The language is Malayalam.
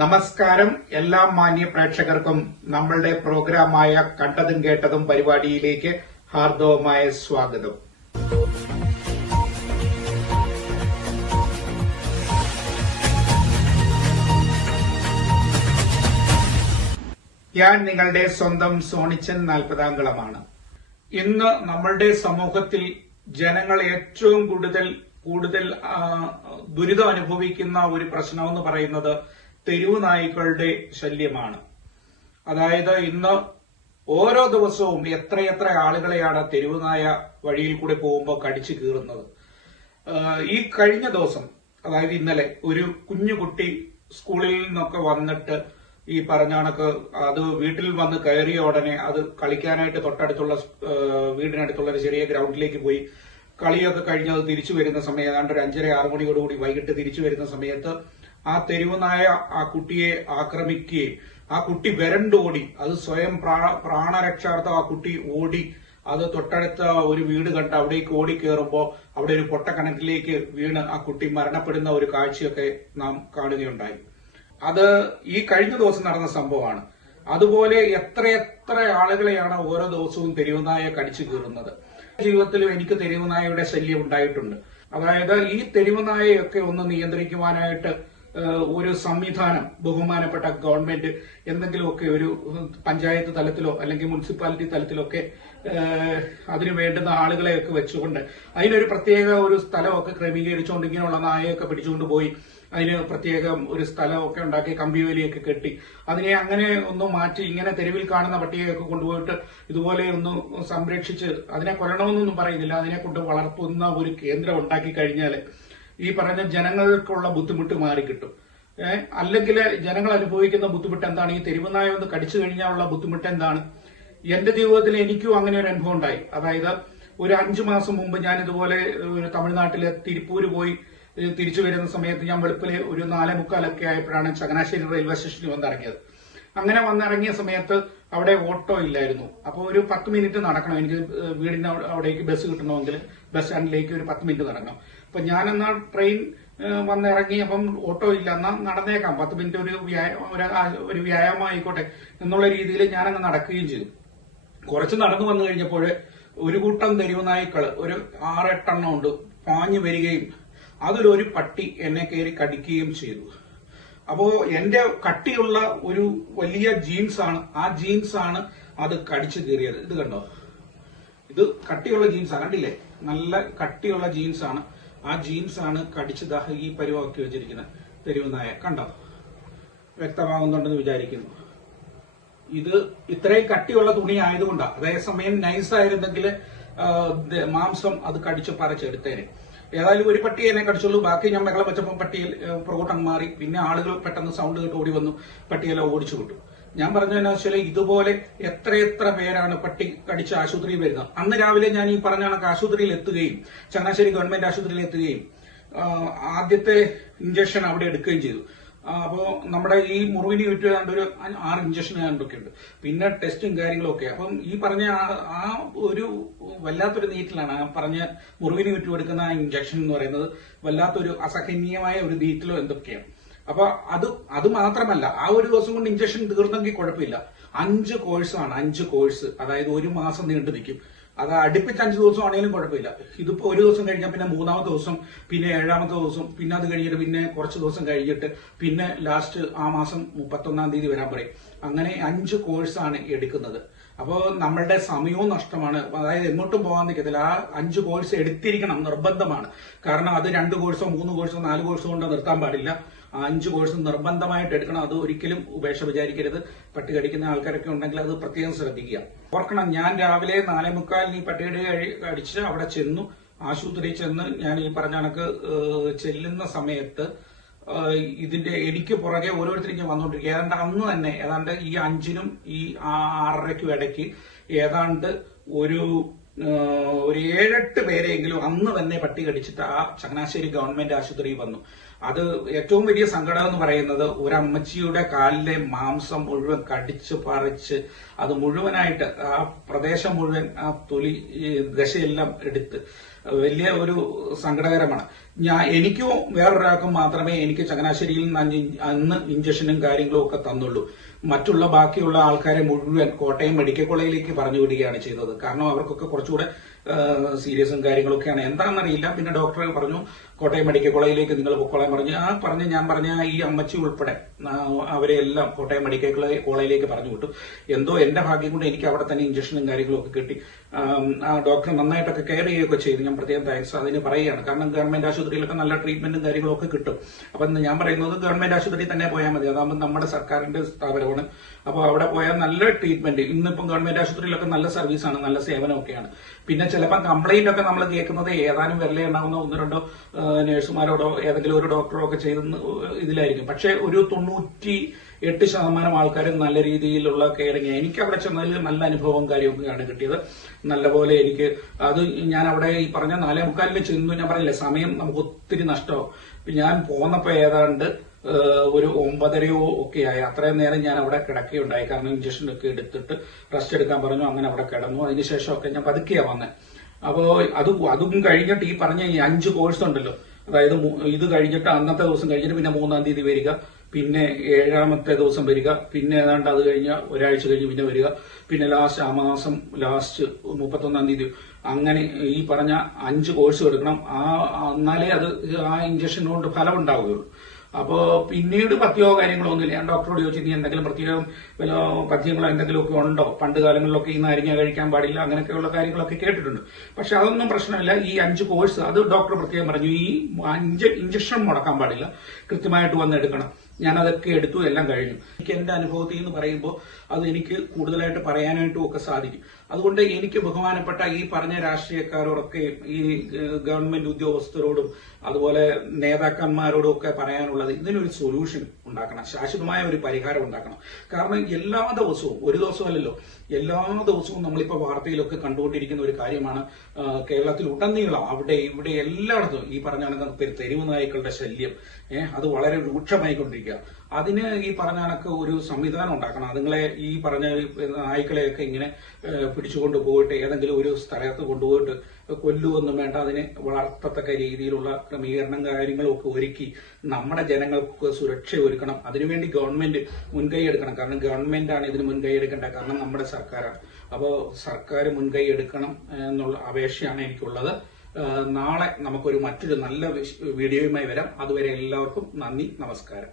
നമസ്കാരം എല്ലാ മാന്യ പ്രേക്ഷകർക്കും നമ്മളുടെ പ്രോഗ്രാമായ കണ്ടതും കേട്ടതും പരിപാടിയിലേക്ക് ഹാർദവമായ സ്വാഗതം. ഞാൻ നിങ്ങളുടെ സ്വന്തം സോണിച്ചൻ 40-ാംകുളമാണ്. ഇന്ന് നമ്മളുടെ സമൂഹത്തിൽ ജനങ്ങൾ ഏറ്റവും കൂടുതൽ ദുരിതം അനുഭവിക്കുന്ന ഒരു പ്രശ്നമെന്ന് പറയുന്നത് തെരുവ് നായ്ക്കളുടെ ശല്യമാണ്. അതായത് ഇന്ന് ഓരോ ദിവസവും എത്രയെത്ര ആളുകളെയാണ് തെരുവ് നായ വഴിയിൽ കൂടെ പോകുമ്പോൾ കടിച്ചു കീറുന്നത്. ഈ കഴിഞ്ഞ ദിവസം, അതായത് ഇന്നലെ, ഒരു കുഞ്ഞുകുട്ടി സ്കൂളിൽ നിന്നൊക്കെ വന്നിട്ട് ഈ പറഞ്ഞ കണക്ക് അത് വീട്ടിൽ വന്ന് കയറിയ ഉടനെ അത് കളിക്കാനായിട്ട് തൊട്ടടുത്തുള്ള വീടിനടുത്തുള്ള ഒരു ചെറിയ ഗ്രൗണ്ടിലേക്ക് പോയി കളിയൊക്കെ കഴിഞ്ഞത് തിരിച്ചു വരുന്ന സമയം, ഏതാണ്ട് ഒരു 5:30-6 മണിയോടുകൂടി വൈകിട്ട് തിരിച്ചു വരുന്ന സമയത്ത് ആ തെരുവ് നായ ആ കുട്ടിയെ ആക്രമിക്കുകയും ആ കുട്ടി വരണ്ടോടി, അത് സ്വയം പ്രാണരക്ഷാർത്ഥം ആ കുട്ടി ഓടി അത് തൊട്ടടുത്ത ഒരു വീട് കണ്ട് അവിടേക്ക് ഓടിക്കേറുമ്പോ അവിടെ ഒരു പൊട്ടക്കിണറ്റിലേക്ക് വീണ് ആ കുട്ടി മരണപ്പെടുന്ന ഒരു കാഴ്ചയൊക്കെ നാം കാണുകയുണ്ടായി. അത് ഈ കഴിഞ്ഞ ദിവസം നടന്ന സംഭവമാണ്. അതുപോലെ എത്രയെത്ര ആളുകളെയാണ് ഓരോ ദിവസവും തെരുവുനായ കടിച്ചു കീറുന്നത്. ജീവിതത്തിലും എനിക്ക് തെരുവുനായയുടെ ശല്യം ഉണ്ടായിട്ടുണ്ട്. അതായത് ഈ തെരുവുനായയൊക്കെ ഒന്ന് നിയന്ത്രിക്കുവാനായിട്ട് ഒരു സംവിധാനം ബഹുമാനപ്പെട്ട ഗവൺമെന്റ് എന്തെങ്കിലുമൊക്കെ ഒരു പഞ്ചായത്ത് തലത്തിലോ അല്ലെങ്കിൽ മുനിസിപ്പാലിറ്റി തലത്തിലൊക്കെ അതിന് വേണ്ടുന്ന ആളുകളെയൊക്കെ വെച്ചുകൊണ്ട് അതിനൊരു പ്രത്യേക ഒരു സ്ഥലമൊക്കെ ക്രമീകരിച്ചുകൊണ്ട് ഇങ്ങനെയുള്ള നായയൊക്കെ പിടിച്ചുകൊണ്ട് പോയി അതിന് പ്രത്യേകം ഒരു സ്ഥലമൊക്കെ ഉണ്ടാക്കി കമ്പിവേലിയൊക്കെ കെട്ടി അതിനെ അങ്ങനെ ഒന്ന് മാറ്റി ഇങ്ങനെ തെരുവിൽ കാണുന്ന പട്ടിയെയൊക്കെ കൊണ്ടുപോയിട്ട് ഇതുപോലെ ഒന്ന് സംരക്ഷിച്ച് അതിനെ കൊല്ലണമെന്നൊന്നും പറയുന്നില്ല, അതിനെ കൊണ്ട് വളർത്തുന്ന ഒരു കേന്ദ്രം ഉണ്ടാക്കി കഴിഞ്ഞാൽ ഈ പറഞ്ഞ ജനങ്ങൾക്കുള്ള ബുദ്ധിമുട്ട് മാറിക്കിട്ടും. അല്ലെങ്കിൽ ജനങ്ങൾ അനുഭവിക്കുന്ന ബുദ്ധിമുട്ട് എന്താണ്? ഈ തെരുവുനായ ഒന്ന് കടിച്ചു കഴിഞ്ഞാലുള്ള ബുദ്ധിമുട്ട് എന്താണ്? എന്റെ ജീവിതത്തിൽ എനിക്കും അങ്ങനെ ഒരു അനുഭവം ഉണ്ടായി. അതായത് ഒരു 5 മാസം മുമ്പ് ഞാൻ ഇതുപോലെ ഒരു തമിഴ്നാട്ടിലെ തിരുപ്പൂര് പോയി തിരിച്ചു വരുന്ന സമയത്ത് ഞാൻ വെളുപ്പിലെ ഒരു 4:45 ആയപ്പോഴാണ് ചങ്ങനാശ്ശേരി റെയിൽവേ സ്റ്റേഷനിൽ വന്നിറങ്ങിയത്. അങ്ങനെ വന്നിറങ്ങിയ സമയത്ത് അവിടെ ഓട്ടോ ഇല്ലായിരുന്നു. അപ്പോൾ ഒരു 10 മിനിറ്റ് നടക്കണം എനിക്ക് വീടിന്റെ അവിടേക്ക് ബസ് കിട്ടണമെങ്കിൽ ബസ് സ്റ്റാൻഡിലേക്ക് ഒരു 10 മിനിറ്റ് നടക്കണം. അപ്പൊ ഞാനെന്നാ ട്രെയിൻ വന്നിറങ്ങി, അപ്പം ഓട്ടോ ഇല്ല, എന്നാ നടന്നേക്കാം, 10 മിനിറ്റ് ഒരു വ്യായാമം ആയിക്കോട്ടെ എന്നുള്ള രീതിയിൽ ഞാനങ്ങ് നടക്കുകയും ചെയ്തു. കുറച്ച് നടന്നു വന്നു കഴിഞ്ഞപ്പോൾ ഒരു കൂട്ടം തെരുവ് നായ്ക്കള് ഒരു 6-8 എണ്ണം ഉണ്ട് പാഞ്ഞു വരികയും അതിലൊരു പട്ടി എന്നെ കയറി കടിക്കുകയും ചെയ്തു. അപ്പോ എന്റെ കട്ടിയുള്ള ഒരു വലിയ ജീൻസ് ആണ്, ആ ജീൻസ് ആണ് അത് കടിച്ചു കീറിയത്. ഇത് കണ്ടോ, ഇത് കട്ടിയുള്ള ജീൻസാണ്, കണ്ടില്ലേ? നല്ല കട്ടിയുള്ള ജീൻസ് ആണ്. ആ ജീൻസ് ആണ് കടിച്ചത് ഈ പരുവാക്കി വെച്ചിരിക്കുന്നത് തെരുവ് നായ. കണ്ടോ, വ്യക്തമാകുന്നുണ്ടെന്ന് വിചാരിക്കുന്നു. ഇത് ഇത്രയും കട്ടിയുള്ള തുണി ആയതുകൊണ്ടാണ്. അതേസമയം നൈസായിരുന്നെങ്കിൽ മാംസം അത് കടിച്ച് പറിച്ചെടുത്തേനെ. ഏതായാലും ഒരു പട്ടിയെ എന്നെ കടിച്ചുള്ളൂ. ബാക്കി ഞാൻ ബഹളം വെച്ചപ്പോൾ പട്ടിയിൽ പുറകോട്ടം മാറി. പിന്നെ ആളുകൾ പെട്ടെന്ന് സൗണ്ട് കേട്ട് ഓടി വന്നു, പട്ടിയെല്ലാം ഓടിച്ചു വിട്ടു. ഞാൻ പറഞ്ഞതെന്നു വെച്ചാൽ ഇതുപോലെ എത്രയെത്ര പേരാണ് പട്ടി കടിച്ച് ആശുപത്രിയിൽ വരുന്നത്. അന്ന് രാവിലെ ഞാൻ ഈ പറഞ്ഞ കണക്ക് ആശുപത്രിയിൽ എത്തുകയും ചങ്ങനാശ്ശേരി ഗവൺമെന്റ് ആശുപത്രിയിൽ എത്തുകയും ആദ്യത്തെ ഇഞ്ചക്ഷൻ അവിടെ എടുക്കുകയും ചെയ്തു. അപ്പോ നമ്മുടെ ഈ മുറിവിന് ചുറ്റും ഒരു 6 ഇഞ്ചക്ഷൻ കണ്ടൊക്കെ ഉണ്ട്, പിന്നെ ടെസ്റ്റും കാര്യങ്ങളും ഒക്കെ. അപ്പം ഈ പറഞ്ഞ ആ ഒരു വല്ലാത്തൊരു നീറ്റിലാണ് ആ പറഞ്ഞ മുറിവിന് ചുറ്റും എടുക്കുന്ന ആ ഇഞ്ചക്ഷൻ എന്ന് പറയുന്നത്. വല്ലാത്തൊരു അസഹനീയമായ ഒരു നീറ്റിലോ എന്തൊക്കെയാണ്. അപ്പൊ അത് മാത്രമല്ല, ആ ഒരു ദിവസം കൊണ്ട് ഇഞ്ചക്ഷൻ തീർന്നെങ്കിൽ കുഴപ്പമില്ല. 5 കോഴ്സാണ്, 5 കോഴ്സ്, അതായത് 1 മാസം നീണ്ടു നിൽക്കും. അത് അടുപ്പിച്ച് 5 ദിവസം ആണെങ്കിലും കുഴപ്പമില്ല. ഇതിപ്പോ ഒരു ദിവസം കഴിഞ്ഞാൽ പിന്നെ 3-ാമത്തെ ദിവസം, പിന്നെ 7-ാമത്തെ ദിവസം, പിന്നെ അത് കഴിഞ്ഞിട്ട് പിന്നെ കുറച്ച് ദിവസം കഴിഞ്ഞിട്ട് പിന്നെ ലാസ്റ്റ് ആ മാസം 31-ാം തീയതി വരാൻ പറയും. അങ്ങനെ 5 കോഴ്സാണ് എടുക്കുന്നത്. അപ്പോൾ നമ്മളുടെ സമയവും നഷ്ടമാണ്. അതായത് എങ്ങോട്ടും പോകാൻ നിൽക്കത്തില്ല. ആ 5 കോഴ്സ് എടുത്തിരിക്കണം, നിർബന്ധമാണ്. കാരണം അത് 2 കോഴ്സോ 3 കോഴ്സോ 4 കോഴ്സോ കൊണ്ട് നിർത്താൻ പാടില്ല. 5 കോഴ്സ് നിർബന്ധമായിട്ട് എടുക്കണം. അത് ഒരിക്കലും ഉപേക്ഷ വിചാരിക്കരുത്. പട്ടി കടിക്കുന്ന ആൾക്കാരൊക്കെ ഉണ്ടെങ്കിൽ അത് പ്രത്യേകം ശ്രദ്ധിക്കുക. ഓർക്കണം, ഞാൻ രാവിലെ 4:45 ഈ പട്ടിയുടെ കടിച്ച് അവിടെ ചെന്നു, ആശുപത്രിയിൽ ചെന്ന് ഞാൻ ഈ പറഞ്ഞ കണക്ക് ചെല്ലുന്ന സമയത്ത് ഇതിന്റെ എനിക്ക് പുറകെ ഓരോരുത്തരും വന്നുകൊണ്ടിരിക്കുക. ഏതാണ്ട് അന്ന് തന്നെ ഏതാണ്ട് ഈ 5-നും ഈ 6:30-ക്കും ഇടയ്ക്ക് ഏതാണ്ട് ഒരു 7-8 പേരെങ്കിലും അന്ന് തന്നെ പട്ടി കടിച്ചിട്ട് ആ ചങ്ങനാശ്ശേരി ഗവൺമെന്റ് ആശുപത്രിയിൽ വന്നു. അത് ഏറ്റവും വലിയ സങ്കടം എന്ന് പറയുന്നത് ഒരമ്മച്ചിയുടെ കാലിലെ മാംസം മുഴുവൻ കടിച്ച് പറിച്ച് അത് മുഴുവനായിട്ട് ആ പ്രദേശം മുഴുവൻ ആ തൊലി ദശയെല്ലാം എടുത്ത് വലിയ ഒരു സങ്കടകരമാണ്. എനിക്കോ വേറൊരാൾക്കും മാത്രമേ എനിക്ക് ചങ്ങനാശ്ശേരിയിൽ നിന്ന് അന്ന് ഇഞ്ചക്ഷനും കാര്യങ്ങളും ഒക്കെ തന്നുള്ളൂ. മറ്റുള്ള ബാക്കിയുള്ള ആൾക്കാരെ മുഴുവൻ കോട്ടയം മെഡിക്കൽ കോളേജിലേക്ക് പറഞ്ഞു വിടുകയാണ് ചെയ്തത്. കാരണം അവർക്കൊക്കെ കുറച്ചുകൂടെ സീരിയസും കാര്യങ്ങളൊക്കെയാണ്. എന്താണെന്നറിയില്ല. പിന്നെ ഡോക്ടർ പറഞ്ഞു കോട്ടയം മെഡിക്കൽ കോളേജിലേക്ക് നിങ്ങൾ പൊക്കോളാൻ പറഞ്ഞു. ഞാൻ പറഞ്ഞ ഈ അമ്മച്ചി ഉൾപ്പെടെ അവരെല്ലാം കോട്ടയം മെഡിക്കൽ കോളേജിലേക്ക് പറഞ്ഞു വിട്ടു. എന്തോ എന്റെ ഭാഗ്യം കൊണ്ട് എനിക്ക് അവിടെ തന്നെ ഇഞ്ചക്ഷനും കാര്യങ്ങളും ഒക്കെ കിട്ടി. ആ ഡോക്ടർ നന്നായിട്ടൊക്കെ കെയർ ചെയ്യുകയൊക്കെ ചെയ്തു. ഞാൻ പ്രത്യേകം താങ്ക്സ് അതിന് പറയുകയാണ്. കാരണം ഗവൺമെന്റ് ആശുപത്രിയിലൊക്കെ നല്ല ട്രീറ്റ്മെന്റും കാര്യങ്ങളും ഒക്കെ കിട്ടും. അപ്പൊ ഞാൻ പറയുന്നത് ഗവൺമെന്റ് ആശുപത്രി തന്നെ പോയാൽ മതി. അതാകുമ്പോൾ നമ്മുടെ സർക്കാരിന്റെ സ്ഥാപനമാണ്. അപ്പോൾ അവിടെ പോയാൽ നല്ല ട്രീറ്റ്മെന്റ്. ഇന്നിപ്പം ഗവൺമെന്റ് ആശുപത്രിയിലൊക്കെ നല്ല സർവീസാണ്, നല്ല സേവനമൊക്കെയാണ്. പിന്നെ ചിലപ്പോൾ കംപ്ലൈന്റ് ഒക്കെ നമ്മൾ കേൾക്കുന്നത് ഏതാനും വിരലെണ്ണാവുന്ന 1-2 നഴ്സുമാരോടോ ഏതെങ്കിലും ഒരു ഡോക്ടറോ ഒക്കെ ചെയ്തെന്ന് ഇതിലായിരിക്കും. പക്ഷെ ഒരു 98% ആൾക്കാരും നല്ല രീതിയിലുള്ള കെയറിങ്. എനിക്ക് അവിടെ ചെന്നതിൽ നല്ല അനുഭവവും കാര്യമൊക്കെയാണ് കിട്ടിയത്. നല്ലപോലെ എനിക്ക് അത് ഞാൻ അവിടെ ഈ പറഞ്ഞ 4:45 ചെന്നു. ഞാൻ പറഞ്ഞില്ലേ സമയം നമുക്ക് ഒത്തിരി നഷ്ടമാവും. ഞാൻ പോന്നപ്പോ ഏതാണ്ട് ഒരു 9:30 ഒക്കെ ആയി. അത്രയും നേരം ഞാൻ അവിടെ കിടക്കുകയുണ്ടായി. കാരണം ഇഞ്ചക്ഷൻ ഒക്കെ എടുത്തിട്ട് റെസ്റ്റ് എടുക്കാൻ പറഞ്ഞു. അങ്ങനെ അവിടെ കിടന്നു. അതിനുശേഷമൊക്കെ ഞാൻ പതുക്കെയാ വന്നത്. അപ്പോ അതും കഴിഞ്ഞിട്ട് ഈ പറഞ്ഞ ഈ 5 കോഴ്സ് ഉണ്ടല്ലോ, അതായത് ഇത് കഴിഞ്ഞിട്ട് അന്നത്തെ ദിവസം കഴിഞ്ഞിട്ട് പിന്നെ 3-ാം തീയതി വരിക, പിന്നെ 7-ാമത്തെ ദിവസം വരിക, പിന്നെ ഏതാണ്ട് അത് കഴിഞ്ഞ ഒരാഴ്ച കഴിഞ്ഞ് പിന്നെ വരിക, പിന്നെ ആ മാസം ലാസ്റ്റ് 31-ാം തീയതി. അങ്ങനെ ഈ പറഞ്ഞ 5 കോഴ്സ് എടുക്കണം. എന്നാലേ അത് ആ ഇഞ്ചക്ഷൻ കൊണ്ട് ഫലം ഉണ്ടാവുകയുള്ളൂ. അപ്പോ പിന്നീട് പഥ്യമോ കാര്യങ്ങളോ ഒന്നുമില്ല. ഞാൻ ഡോക്ടറോട് ചോദിച്ചു നീ എന്തെങ്കിലും പ്രത്യേകം വല്ല പഥ്യങ്ങളോ എന്തെങ്കിലുമൊക്കെ ഉണ്ടോ? പണ്ട് കാലങ്ങളിലൊക്കെ ഈ നാരങ്ങ കഴിക്കാൻ പാടില്ല അങ്ങനെയൊക്കെയുള്ള കാര്യങ്ങളൊക്കെ കേട്ടിട്ടുണ്ട്. പക്ഷെ അതൊന്നും പ്രശ്നമില്ല. ഈ 5 കോഴ്സ് അത് ഡോക്ടർ പ്രത്യേകം പറഞ്ഞു. ഈ 5 ഇഞ്ചക്ഷൻ മുടക്കാൻ പാടില്ല, കൃത്യമായിട്ട് വന്ന് എടുക്കണം. ഞാൻ അതൊക്കെ എടുത്തു, എല്ലാം കഴിഞ്ഞു. എനിക്ക് എന്റെ അനുഭവത്തിൽ എന്ന് പറയുമ്പോൾ അത് എനിക്ക് കൂടുതലായിട്ട് പറയാനായിട്ടും ഒക്കെ സാധിക്കും. അതുകൊണ്ട് എനിക്ക് ബഹുമാനപ്പെട്ട ഈ പറഞ്ഞ രാഷ്ട്രീയക്കാരോടൊക്കെ ഈ ഗവൺമെന്റ് ഉദ്യോഗസ്ഥരോടും അതുപോലെ നേതാക്കന്മാരോടും ഒക്കെ പറയാനുള്ളത് ഇതിനൊരു സൊല്യൂഷൻ ഉണ്ടാക്കണം, ശാശ്വതമായ ഒരു പരിഹാരം ഉണ്ടാക്കണം. കാരണം എല്ലാ ദിവസവും, ഒരു ദിവസമല്ലല്ലോ, എല്ലാ ദിവസവും നമ്മളിപ്പോൾ വാർത്തയിലൊക്കെ കണ്ടുകൊണ്ടിരിക്കുന്ന ഒരു കാര്യമാണ് കേരളത്തിൽ ഉടനീളം അവിടെ ഇവിടെ എല്ലായിടത്തും ഈ പറഞ്ഞ തെരുവ് നായ്ക്കളുടെ ശല്യം. അത് വളരെ രൂക്ഷമായിക്കൊണ്ടിരിക്കുക. അതിന് ഈ പറഞ്ഞ കണക്ക് ഒരു സംവിധാനം ഉണ്ടാക്കണം. അതുങ്ങളെ ഈ പറഞ്ഞ നായ്ക്കളെയൊക്കെ ഇങ്ങനെ പിടിച്ചുകൊണ്ട് പോയിട്ട് ഏതെങ്കിലും ഒരു സ്ഥലത്ത് കൊണ്ടുപോയിട്ട് കൊല്ലുവൊന്നും വേണ്ട. അതിനെ വളർത്തത്തക്ക രീതിയിലുള്ള ക്രമീകരണം കാര്യങ്ങളും ഒക്കെ ഒരുക്കി നമ്മുടെ ജനങ്ങൾക്ക് സുരക്ഷ ഒരുക്കണം. അതിനുവേണ്ടി ഗവൺമെന്റ് മുൻകൈ എടുക്കണം. കാരണം ഗവൺമെന്റാണ് ഇതിന് മുൻകൈ എടുക്കേണ്ടത്. കാരണം നമ്മുടെ സർക്കാരാണ്. അപ്പോൾ സർക്കാർ മുൻകൈ എടുക്കണം എന്നുള്ള അപേക്ഷയാണ് എനിക്കുള്ളത്. നാളെ നമുക്കൊരു മറ്റൊരു നല്ല വീഡിയോയുമായി വരാം. അതുവരെ എല്ലാവർക്കും നന്ദി, നമസ്കാരം.